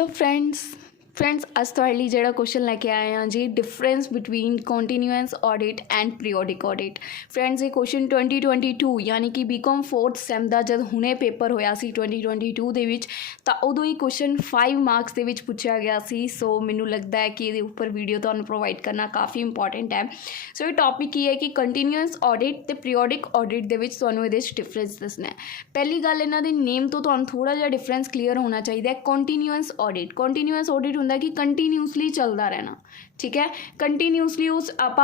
Hello friends अस तुहाडे लई जिहड़ा क्वेश्चन लैके आए हैं जी difference between continuous audit and periodic audit. Friends ये क्वेश्चन 2022 यानी कि बीकॉम 4th सैम का जब हुणे पेपर होया सी 2022 दे विच तां उदों ही क्वेश्चन 5 मार्क्स दे विच पुछया गया सी। सो मैनूं लगदा है कि इहदे उपर वीडियो तुहानूं प्रोवाइड करना काफ़ी इंपॉर्टेंट है। सो ये टॉपिक की है कि कंटीन्यूअस ऑडिट ते पीरियोडिक ऑडिट दे विच तुहानूं इहदे च डिफरेंस दसना है। पहली गल इन्हां दे नेम तो तुहानूं थोड़ा जिहा डिफरेंस क्लीयर होना चाहिए। कंटीन्यूअस ऑडिट ਹੁੰਦਾ कि कंटीन्यूसली चलता रहना, ठीक है। कंटीन्यूसली उस आप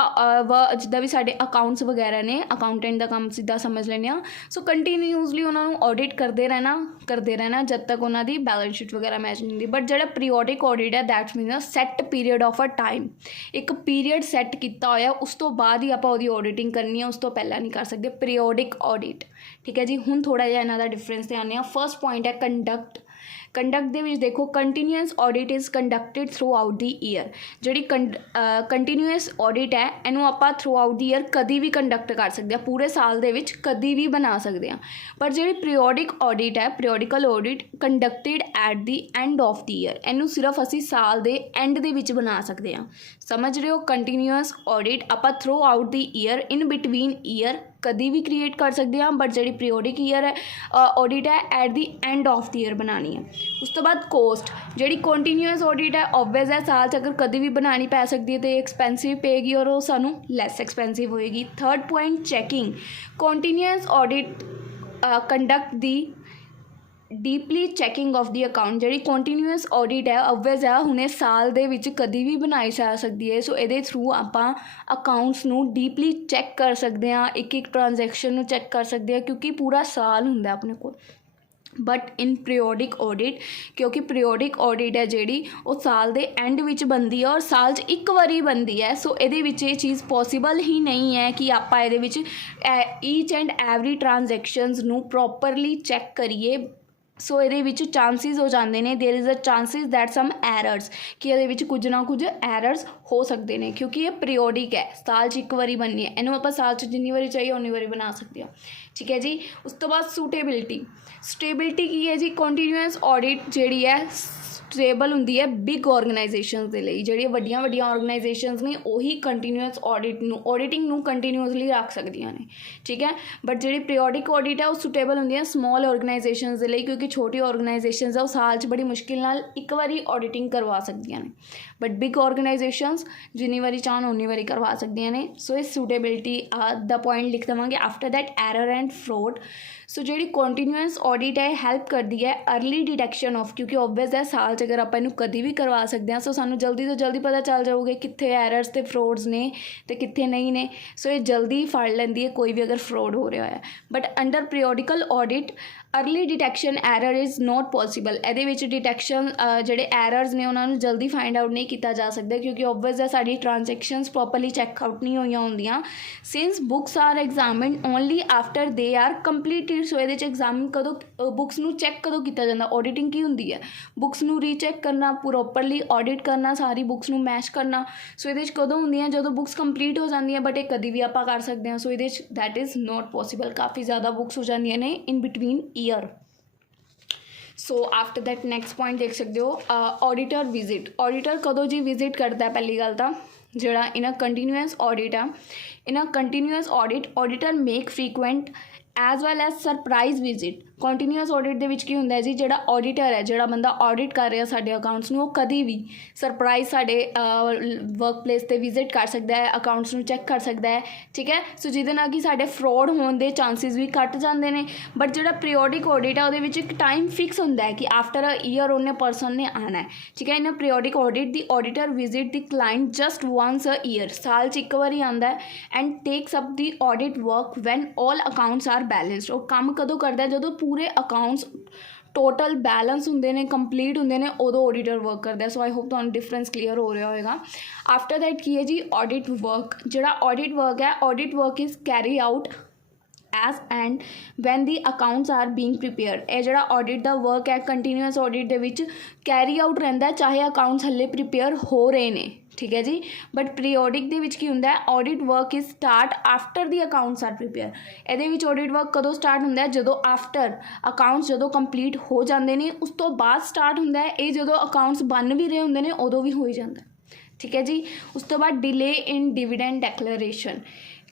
जिदा भी साढ़े अकाउंट्स वगैरह ने अकाउंटेंट का काम सीधा समझ लेने। सो कंटीन्यूसली उन्होंने ऑडिट करते रहना जब तक उन्होंने बैलेंस शीट वगैरह मैच नहीं होती। बट जो पीरियोडिक ऑडिट है that's mean set period of a time, एक पीरियड सैट किया होया उस तो बाद ही आप ऑडिटिंग करनी है, उस तो पहला नहीं कर सकते पीरियोडिक ऑडिट, ठीक है जी। हुण थोड़ा जिहा इन्हां दा डिफरेंस ध्यान आने। फर्स्ट पॉइंट है कंडक्ट दे विच देखो continuous audit is conducted throughout the year. जी कंटीन्यूअस ऑडिट है इनू आप थ्रू आउट दी ईयर कभी भी कंडक्ट कर सकते हैं, पूरे साल दे विच कभी भी बना सकते हैं। पर जी पीरियोडिक ऑडिट है periodical audit conducted at the end of the year, इनू सिर्फ असी साल दे एंड दे विच बना सकते हैं। समझ रहे हो। कंटीन्यूअस ऑडिट आप through out the year in between year कभी भी क्रिएट कर सकते हैं। बट जी पीरियोडिक ईयर है ऑडिट है at the end of the year बनानी है। उस तो बाद कोस्ट जी कंटीन्यूअस ऑडिट है ऑबवियस है साल अगर कभी भी बनानी पै सकती है तो एक्सपेंसिव पेगी और वो सानू लैस एक्सपेंसिव होएगी। Third point checking continuous audit conduct the deeply checking of the account. जी कंटीन्यूअस ऑडिट है ऑबवियस है हुणे साल दे विच कभी भी बनाई जा सकती है। सो ये थ्रू आप अकाउंट्स नू डीपली चैक कर सकते हैं, एक ट्रांजैक्शन नू चैक कर सकते हैं क्योंकि पूरा साल हुंदा अपने को। बट इन पीरियोडिक ऑडिट क्योंकि पीरियोडिक ऑडिट है जी वो साल के एंड विच बनती है और साल च एक बारी बनती है। सो ये चीज़ पॉसीबल ही नहीं है कि आप ईच एंड एवरी ट्रांजैक्शनस नू प्रॉपरली चैक करिए। सो ये चांसिस हो जाते हैं, there is a chances that some errors कि ये कुछ ना कुछ एरर्स हो सकते हैं क्योंकि ये पीरियोडिक है, साल च एक बारी बननी है। इनू आप साल च जिन्नी बारी चाहिए उन्नी बारी बना सकते हैं, ठीक है जी। उस तो बाद स्टेबिलिटी की है जी कंटीन्यूअस ऑडिट जी है स्टेबल होंदी है बिग ऑर्गेनाइजेशंस के लिए। जी वड्डियां ऑर्गेनाइजेशंस ने वही कंटीन्यूअस ऑडिटिंग नू कंटीन्यूअसली रख सकदियां ने, ठीक है। बट जी पीरियोडिक ऑडिट है वो सुटेबल होंदी है स्मॉल ऑर्गेनाइजेशंस के लिए क्योंकि छोटी ऑर्गेनाइजेशंस है वो साल च बड़ी मुश्किल नाल एक बारी ऑडिटिंग करवा सकदियां ने। बट बिग ऑर्गेनाइजेशंस जिन्नी बारी चाहन उन्नी बारी करवा सकदियां ने। सो इस सूटेबिलिटी दा पॉइंट लिख देवांगे। After that error and fraud. So जी कंटीन्यूअस ऑडिट है हेल्प करती है अर्ली डिटेक्शन ऑफ, क्योंकि ऑबवियस है साल च अगर आप इनू कभी भी करवा सकते हैं। सो सानू जल्दी तो जल्दी पता चल जाऊगे कित्थे एरर्स ते फ्रॉड्स ने ते कित्थे नहीं ने। सो ये जल्दी फड़ लैंदी है कोई भी अगर फ्रॉड हो रहा है। But under periodical audit early detection error is not possible. ये डिटेक्शन जोड़े एरर्स ने उन्होंने जल्दी फाइंड आउट नहीं किया जा सकता क्योंकि ऑबवियस है साड़ी ट्रांजैक्शंस प्रॉपरली चैकआउट नहीं हुई होंदियां since books are examined only after they are completed. So ये एग्जामिन कदों बुक्स नू चैक कदों किया जाता, ऑडिटिंग की होंदी है बुक्स नू रीचैक करना, प्रॉपरली ऑडिट करना, सारी बुक्स नू मैच करना। सो ये कदों होंदी है जो बुक्स कंप्लीट हो जाती हैं, बट ये कभी भी आप कर सकते हैं। सो ये दैट इज़ नॉट पॉसीबल, काफ़ी ज़्यादा बुक्स हो जाती ने in between year. So after that next point देख सकते हो ऑडिटर विजिट। ऑडिटर कदों जी विजिट करता है पहली गल तो जोड़ा इन अ कंटीन्यूअस ऑडिट है in a continuous audit auditor make frequent as well as surprise visit. Continuous audit दे विच की हुंदा है जी जोड़ा ऑडिटर है जोड़ा बंदा ऑडिट कर रहा साडे अकाउंट्स नू कभी भी सरप्राइज साडे वर्क प्लेस ते विजिट कर सकता है, अकाउंट्स नू चैक कर सकता है, ठीक है। सो जिहदे नाल कि साडे फ्रॉड होने के चांसिस भी घट जाते हैं। बट जोड़ा पीरियोडिक ऑडिट है उहदे विच एक टाइम फिक्स होंदा है कि आफ्टर अ ईयर उन्हें पर्सन ने आना है, ठीक है। In periodic audit the auditor visit the client just once a year, साल च एक बारी आंदा है and takes up the audit work when all accounts are balanced. और काम कदों करता है जो पूरे अकाउंट्स टोटल बैलेंस होंगे ने कंप्लीट होंगे ने उदों ऑडिटर वर्क करता है। सो आई होप तुहानूं डिफरेंस क्लीयर हो रहा होगा। आफ्टर दैट की है जी ऑडिट वर्क। जोड़ा ऑडिट वर्क है audit work is carry out as and van the accounts R being prepare. ਇਹ ਜਿਹੜਾ ਆਡਿਟ ਦਾ ਵਰਕ ਹੈ ਕੰਟੀਨਿਊਅਸ ਆਡਿਟ ਦੇ ਵਿੱਚ ਕੈਰੀ ਆਊਟ ਰਹਿੰਦਾ ਚਾਹੇ ਅਕਾਊਂਟਸ ਹੱਲੇ ਪ੍ਰੀਪੇਅਰ ਹੋ ਰਹੇ ਨੇ, ਠੀਕ ਹੈ ਜੀ। ਬਟ ਪੀਰੀਓਡਿਕ ਦੇ ਵਿੱਚ ਕੀ ਹੁੰਦਾ ਹੈ, audit work is start after the accounts are prepare. ਇਹਦੇ ਵਿੱਚ ਆਡਿਟ ਵਰਕ ਕਦੋਂ ਸਟਾਰਟ ਹੁੰਦਾ ਹੈ, ਜਦੋਂ ਆਫਟਰ ਅਕਾਊਂਟਸ ਜਦੋਂ ਕੰਪਲੀਟ ਹੋ ਜਾਂਦੇ ਨੇ ਉਸ ਤੋਂ ਬਾਅਦ ਸਟਾਰਟ ਹੁੰਦਾ ਹੈ। ਇਹ ਜਦੋਂ ਅਕਾਊਂਟਸ ਬਣ ਵੀ ਰਹੇ ਹੁੰਦੇ ਨੇ ਉਦੋਂ ਵੀ ਹੋ ਹੀ ਜਾਂਦਾ, ਠੀਕ ਹੈ ਜੀ। ਉਸ ਤੋਂ ਬਾਅਦ delay in dividend declaration.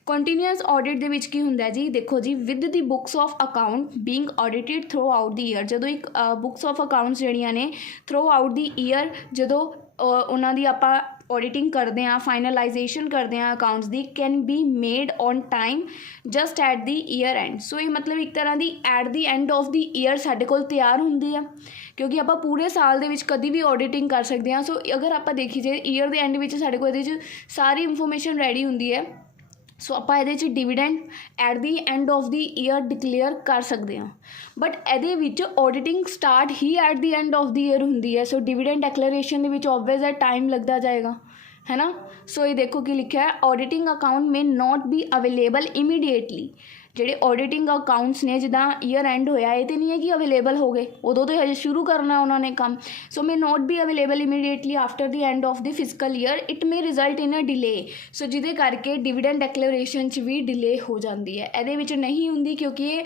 Continuous audit ਦੇ ਵਿੱਚ ਕੀ ਹੁੰਦਾ ਜੀ, ਦੇਖੋ ਜੀ, with the books of account being audited throughout the year. ਜਦੋਂ ਇੱਕ ਬੁੱਕਸ ਆਫ ਅਕਾਊਂਟਸ ਜਿਹੜੀਆਂ ਨੇ ਥਰੂ ਆਊਟ ਦੀ ਈਅਰ ਜਦੋਂ ਉਹਨਾਂ ਦੀ ਆਪਾਂ ਆਡਿਟਿੰਗ ਕਰਦੇ ਹਾਂ, ਫਾਈਨਲਾਈਜੇਸ਼ਨ ਕਰਦੇ ਹਾਂ ਅਕਾਊਂਟਸ ਦੀ, can be made on time just at the year end. So ਇਹ ਮਤਲਬ ਇੱਕ ਤਰ੍ਹਾਂ ਦੀ at the end of the year ਸਾਡੇ ਕੋਲ ਤਿਆਰ ਹੁੰਦੀ ਆ, ਕਿਉਂਕਿ ਆਪਾਂ ਪੂਰੇ ਸਾਲ ਦੇ ਵਿੱਚ ਕਦੀ ਵੀ ਆਡਿਟਿੰਗ ਕਰ ਸਕਦੇ ਹਾਂ। ਸੋ ਅਗਰ ਆਪਾਂ ਦੇਖੀ ਜੇ ਈਅਰ ਦੇ ਐਂਡ ਵਿੱਚ ਸਾਡੇ ਕੋਲ ਇਹਦੇ 'ਚ ਸਾਰੀ ਇਨਫੋਰਮੇਸ਼ਨ ਰੈਡੀ ਹੁੰਦੀ ਹੈ। ਸੋ ਆਪਾਂ ਇਹਦੇ 'ਚ dividend at the end of the year declare ਕਰ ਸਕਦੇ ਹਾਂ। ਬਟ ਇਹਦੇ ਵਿੱਚ ਆਡਿਟਿੰਗ ਸਟਾਰਟ ਹੀ at the end of the year ਹੁੰਦੀ ਹੈ। ਸੋ ਡਿਵੀਡੈਂਡ ਡੈਕਲੇਰੇਸ਼ਨ ਦੇ ਵਿੱਚ ਓਬਵੀਅਸ ਹੈ ਟਾਈਮ ਲੱਗਦਾ ਜਾਏਗਾ, है ना। सो ये देखो कि लिखा है, ऑडिटिंग अकाउंट में नॉट बी अवेलेबल इमीडिएटली। ਜਿਹੜੇ ਆਡਿਟਿੰਗ ਅਕਾਊਂਟਸ ਨੇ ਜਿੱਦਾਂ ਈਅਰ ਐਂਡ ਹੋਇਆ ਇਹ ਤਾਂ ਨਹੀਂ ਹੈ ਕਿ ਅਵੇਲੇਬਲ ਹੋ ਗਏ, ਉਦੋਂ ਤੋਂ ਹਜੇ ਸ਼ੁਰੂ ਕਰਨਾ ਉਹਨਾਂ ਨੇ ਕੰਮ। So may not be available immediately after the end of the physical year, it may result in a delay. So ਜਿਹਦੇ ਕਰਕੇ ਡਿਵੀਡੈਂਡ ਡੈਕਲੇਰੇਸ਼ਨ 'ਚ ਵੀ ਡਿਲੇ ਹੋ ਜਾਂਦੀ ਹੈ। ਇਹਦੇ ਵਿੱਚ ਨਹੀਂ ਹੁੰਦੀ ਕਿਉਂਕਿ ਇਹ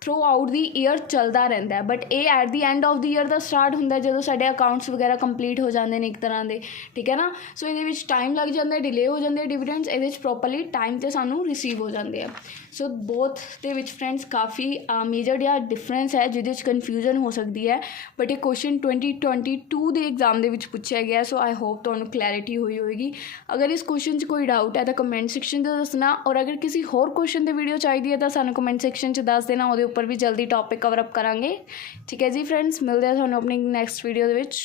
ਥਰੂ ਆਊਟ ਦੀ ਈਅਰ ਚੱਲਦਾ ਰਹਿੰਦਾ। ਬਟ ਇਹ at the end of the year the start ਹੁੰਦਾ ਜਦੋਂ ਸਾਡੇ ਅਕਾਊਂਟਸ ਵਗੈਰਾ ਕੰਪਲੀਟ ਹੋ ਜਾਂਦੇ ਨੇ ਇੱਕ ਤਰ੍ਹਾਂ ਦੇ, ਠੀਕ ਹੈ ਨਾ। ਸੋ ਇਹਦੇ ਵਿੱਚ ਟਾਈਮ ਲੱਗ ਜਾਂਦਾ, ਡਿਲੇ ਹੋ ਜਾਂਦੇ ਡਿਵੀਡੈਂਡਸ, ਇਹਦੇ ਵਿੱਚ ਪ੍ਰੋਪਰਲੀ ਟਾਈਮ 'ਤੇ ਸਾਨੂੰ ਰਿਸੀਵ ਹੋ ਜਾਂਦੇ ਆ। ਸੋ ਬੋਥ ਦੇ ਵਿੱਚ ਫਰੈਂਡਸ ਕਾਫੀ ਮੇਜਰ ਜਾਂ ਡਿਫਰੈਂਸ ਹੈ ਜਿਹਦੇ 'ਚ ਕਨਫਿਊਜ਼ਨ ਹੋ ਸਕਦੀ ਹੈ। ਬਟ ਇਹ ਕੁਐਸਚਨ 2022 ਦੇ ਐਗਜ਼ਾਮ ਦੇ ਵਿੱਚ ਪੁੱਛਿਆ ਗਿਆ। ਸੋ ਆਈ ਹੋਪ ਤੁਹਾਨੂੰ ਕਲੈਰਿਟੀ ਹੋਈ ਹੋਏਗੀ। ਅਗਰ ਇਸ ਕੁਐਸਚਨ 'ਚ ਕੋਈ ਡਾਊਟ ਹੈ ਤਾਂ ਕਮੈਂਟ ਸੈਕਸ਼ਨ 'ਚ ਦੱਸਣਾ, ਔਰ ਅਗਰ ਕਿਸੇ ਹੋਰ ਕੁਐਸਚਨ 'ਤੇ ਵੀਡੀਓ ਚਾਹੀਦੀ ਹੈ ਤਾਂ ਸਾਨੂੰ ਕਮੈਂਟ ਸੈਕਸ਼ਨ 'ਚ ਦੱਸ ਦੇਣਾ, ਉਹਦੇ ਉੱਪਰ ਵੀ ਜਲਦੀ ਟੌਪਿਕ ਕਵਰ ਅਪ ਕਰਾਂਗੇ, ਠੀਕ ਹੈ ਜੀ ਫਰੈਂਡਸ। ਮਿਲਦੇ ਹਾਂ ਤੁਹਾਨੂੰ ਆਪਣੀ ਨੈਕਸਟ ਵੀਡੀਓ ਦੇ ਵਿੱਚ।